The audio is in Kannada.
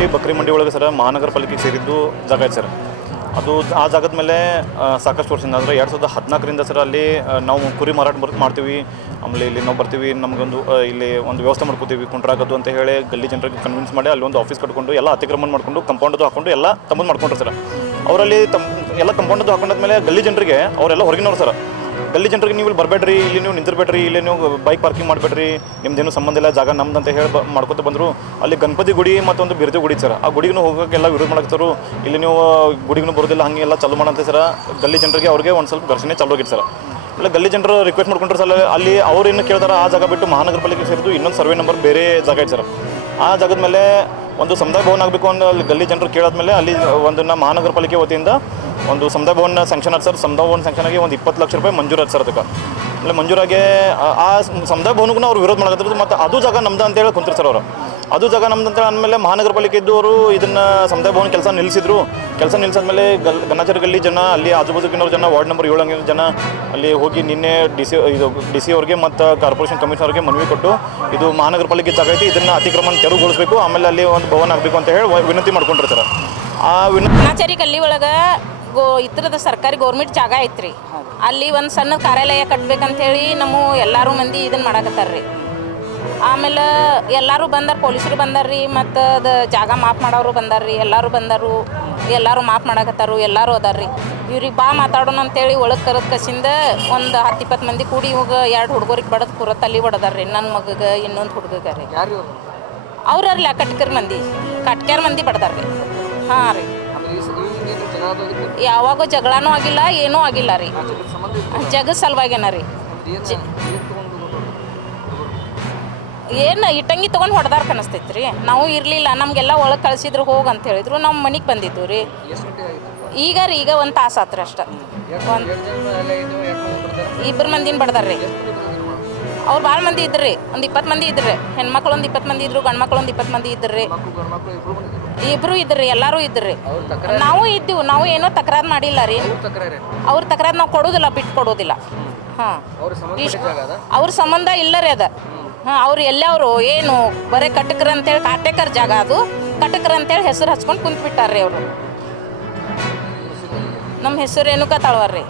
ಇಲ್ಲಿ ಬಕ್ರಿ ಮಂಡಿ ಒಳಗೆ ಸರ್ ಮಹಾನಗರ ಪಾಲಿಕೆಗೆ ಸೇರಿದ್ದು ಜಾಗ ಐತೆ ಸರ್. ಅದು ಆ ಜಾಗದ ಮೇಲೆ ಸಾಕಷ್ಟು ವರ್ಷದಿಂದ ಅಂದರೆ 2014ರಿಂದ ಸರ್ ಅಲ್ಲಿ ನಾವು ಕುರಿ ಮಾರಾಟ ಮಾಡ್ತೀವಿ. ಆಮೇಲೆ ಇಲ್ಲಿ ನಾವು ಬರ್ತೀವಿ, ನಮಗೊಂದು ಇಲ್ಲಿ ಒಂದು ವ್ಯವಸ್ಥೆ ಮಾಡ್ಕೋತೀವಿ ಕುಂಟ್ರಾಗದು ಅಂತ ಹೇಳಿ ಗಲ್ಲಿ ಜನರಿಗೆ ಕನ್ವಿನ್ಸ್ ಮಾಡಿ ಅಲ್ಲಿ ಒಂದು ಆಫೀಸ್ ಕಟ್ಕೊಂಡು ಎಲ್ಲ ಅತಿಕ್ರಮಣ ಮಾಡ್ಕೊಂಡು ಕಂಪೌಂಡದು ಹಾಕೊಂಡು ಎಲ್ಲ ತಮ್ಮದು ಮಾಡ್ಕೊಂಡ್ರು ಸರ್. ಅವರಲ್ಲಿ ಎಲ್ಲ ಕಂಪೌಂಡದು ಹಾಕೊಂಡಾದ್ಮೇಲೆ ಗಲ್ಲಿ ಜನರಿಗೆ ಅವರೆಲ್ಲ ಹೊರಗಿನವ್ರು ಸರ್. ಗಲ್ಲಿ ಜನರಿಗೆ ನೀವು ಇಲ್ಲಿ ಬರಬೇಡ್ರಿ, ಇಲ್ಲಿ ನೀವು ನಿಂತಿರ್ಬೇಡ್ರಿ, ಇಲ್ಲಿ ನೀವು ಬೈಕ್ ಪಾರ್ಕಿಂಗ್ ಮಾಡಬೇಡ್ರಿ, ನಿಮ್ದೇನು ಸಂಬಂಧ ಇಲ್ಲ, ಜಾಗ ನಮ್ದು ಅಂತ ಹೇಳಿ ಮಾಡ್ಕೊತ ಬಂದರು. ಅಲ್ಲಿ ಗಣಪತಿ ಗುಡಿ ಮತ್ತೊಂದು ಬಿರ್ದೆ ಗುಡಿ ಸರ್, ಆ ಗುಡಿಗೂ ಹೋಗೋಕ್ಕೆಲ್ಲ ವಿರೋಧ ಮಾಡಾಕ್ತಾರು. ಇಲ್ಲಿ ನೀವು ಗುಡಿಗೂ ಬರೋದಿಲ್ಲ, ಹಾಗೆ ಎಲ್ಲ ಚಾಲು ಮಾಡಂತೆ ಸರ್. ಗಲ್ಲಿ ಜನರಿಗೆ ಅವ್ರಿಗೆ ಒಂದು ಸ್ವಲ್ಪ ಘರ್ಷಣೆ ಚಾಲು ಆಗಿತ್ತು ಸರ್. ಇಲ್ಲ ಗಲ್ಲಿ ಜನರು ರಿಕ್ವೆಸ್ಟ್ ಮಾಡ್ಕೊಂಡ್ರೆ ಸರ್, ಅಲ್ಲಿ ಅವ್ರು ಏನು ಕೇಳ್ತಾರೆ ಆ ಜಾಗ ಬಿಟ್ಟು ಮಹಾನಗರ ಪಾಲಿಕೆ ಸೇರಿದ್ದು ಇನ್ನೊಂದು ಸರ್ವೆ ನಂಬರ್ ಬೇರೆ ಜಾಗ ಐತೆ ಸರ್. ಆ ಜಾಗದ ಮೇಲೆ ಒಂದು ಸಮುದಾಯ ಭವನ ಆಗಬೇಕು ಅನ್ನೋ ಅಲ್ಲಿ ಗಲ್ಲಿ ಜನರು ಕೇಳಾದ್ಮೇಲೆ ಅಲ್ಲಿ ಒಂದನ್ನು ಮಹಾನಗರ ಪಾಲಿಕೆ ವತಿಯಿಂದ ಒಂದು ಸಮುದಾಯ ಭವನ ಸ್ಯಾಂಕ್ಷನ್ ಆದ ಸರ್. ಸಮುದಾಯ ಭವನ ಸ್ಯಾಂಕ್ಷನಾಗಿ ಒಂದು 20 ಲಕ್ಷ ರೂಪಾಯಿ ಮಂಜೂರಾದ ಸರ್. ಅದಕ್ಕೆ ಆಮೇಲೆ ಮಂಜೂರಾಗಿ ಆ ಸಮುದಾಯ ಭವನಕ್ಕೂ ಅವ್ರು ವಿರೋಧ ಮಾಡಕತ್ತಿದ್ರು. ಮತ್ತು ಅದು ಜಾಗ ನಮ್ದು ಅಂತೇಳಿ ಕುಂತ್ರು ಸರ್ ಅವರು. ಅದು ಜಾಗ ನಮ್ದು ಅಂತೇಳಿ ಅಂದಮೇಲೆ ಮಹಾನಗರ ಪಾಲಿಕೆ ಇದ್ದವರು ಇದನ್ನು ಸಮುದಾಯ ಭವನ ಕೆಲಸ ನಿಲ್ಲಿಸಿದ್ರು. ಕೆಲಸ ನಿಲ್ಲಿಸಾದ್ಮೇಲೆ ಗನ್ನಾಚರ ಗಲ್ಲಿ ಜನ, ಅಲ್ಲಿ ಆಜುಬಾಜುಕಿನವ್ರ ಜನ, ವಾರ್ಡ್ ನಂಬರ್ 7 ಜನ ಅಲ್ಲಿ ಹೋಗಿ ನಿನ್ನೆ ಡಿ ಸಿ ಅವ್ರಿಗೆ ಮತ್ತು ಕಾರ್ಪೊರೇಷನ್ ಕಮಿಷನರ್ಗೆ ಮನವಿ ಕೊಟ್ಟು ಇದು ಮಹಾನಗರ ಪಾಲಿಕೆ ಜಾಗ ಐತಿ, ಇದನ್ನು ಅತಿಕ್ರಮಣ ತೆರವುಗೊಳಿಸಬೇಕು, ಆಮೇಲೆ ಅಲ್ಲಿ ಒಂದು ಭವನ ಆಗಬೇಕು ಅಂತ ಹೇಳಿ ವಿನಂತಿ ಮಾಡ್ಕೊಂಡ್ರು ಸರ್. ಆ ಗನ್ನಾಚರಿ ಗಲ್ಲಿ ಒಳಗೆ ಇತರದ ಸರ್ಕಾರಿ ಗೌರ್ಮೆಂಟ್ ಜಾಗ ಐತ್ರಿ. ಅಲ್ಲಿ ಒಂದು ಸಣ್ಣ ಕಾರ್ಯಾಲಯ ಕಟ್ಬೇಕಂತೇಳಿ ನಮ್ಮ ಎಲ್ಲರೂ ಮಂದಿ ಇದನ್ನು ಮಾಡಕತ್ತಾರ್ರಿ. ಆಮೇಲೆ ಎಲ್ಲರೂ ಬಂದಾರ, ಪೊಲೀಸರು ಬಂದಾರ್ರಿ, ಮತ್ತು ಅದು ಜಾಗ ಮಾಪ್ ಮಾಡೋರು ಬಂದಾರ್ರಿ. ಎಲ್ಲರೂ ಬಂದರು, ಎಲ್ಲರೂ ಮಾಪ್ ಮಾಡಕತ್ತಾರು, ಎಲ್ಲರೂ ಅದಾರ್ರಿ. ಇವ್ರಿಗೆ ಬಾ ಮಾತಾಡೋಣ ಅಂತೇಳಿ ಒಳಗೆ ಕರೆದ ಕಸಿಂದ ಒಂದು 10-20 ಮಂದಿ ಕೂಡಿ ಇವಾಗ 2 ಹುಡುಗರಿಗೆ ಬಡದು ಪೂರ ತಲೆ ಬಡದಾರ್ರಿ. ನನ್ನ ಮಗಗೆ ಇನ್ನೊಂದು ಹುಡುಗಗೆ ರೀ. ಅವ್ರಲ್ಲ ಕಟ್ಕರ್ ಮಂದಿ ಬಡ್ದಾರ್ರಿ. ಹಾಂ ರೀ, ಯಾವಾಗೂ ಜಗಳನೂ ಆಗಿಲ್ಲ, ಏನೂ ಆಗಿಲ್ಲ ರೀ. ಜಗದ ಸಲುವಾಗೇನ ರೀ. ಏನು ಇಟ್ಟಂಗಿ ತೊಗೊಂಡು ಹೊಡೆದಾರ ಕಾಣಿಸ್ತೈತೆ ರೀ. ನಾವು ಇರಲಿಲ್ಲ, ನಮಗೆಲ್ಲ ಒಳಗೆ ಕಳಿಸಿದ್ರು ಹೋಗಿ ಅಂತ ಹೇಳಿದ್ರು. ನಾವು ಮನೆಗೆ ಬಂದಿದ್ದು ರೀ. ಈಗ ಒಂದು ತಾಸು ಆತ್ರಿ ಅಷ್ಟ. ಇಬ್ಬರು ಮಂದಿನ ಬಡ್ದಾರ್ರಿ. ಅವ್ರು ಭಾಳ ಮಂದಿ ಇದ್ರಿ, ಒಂದು 20 ಮಂದಿ ಇದ್ರಿ. ಹೆಣ್ಮಕ್ಳು ಒಂದು 20 ಮಂದಿ ಇದ್ರು, ಗಂಡ್ಮಕ್ಳು ಒಂದು 20 ಮಂದಿ ಇದ್ರಿ. ಇಬ್ಬರು ಇದ್ರಿ, ಎಲ್ಲರೂ ಇದ್ರಿ. ನಾವು ಇದ್ದೀವಿ, ನಾವು ಏನೋ ತಕರಾರು ಮಾಡಿಲ್ಲ ರೀ. ಅವ್ರ ತಕರಾರು ನಾವು ಕೊಡೋದಿಲ್ಲ, ಬಿಟ್ಟು ಕೊಡೋದಿಲ್ಲ. ಹಾಂ, ಅವ್ರ ಸಂಬಂಧ ಇಲ್ಲ ರೀ ಅದು. ಹಾಂ, ಅವ್ರು ಎಲ್ಲವರು ಏನು ಬರೀ ಕಟಕರ ಅಂತೇಳಿ ಕಾಟೇಕರ್ ಜಾಗ, ಅದು ಕಟಕರ ಅಂತೇಳಿ ಹೆಸರು ಹಚ್ಕೊಂಡು ಕುಂತ್ಬಿಟ್ಟಾರ್ರಿ ಅವರು. ನಮ್ಮ ಹೆಸರು ರೇಣುಕಾ ತಳವಾರ್ ರೀ.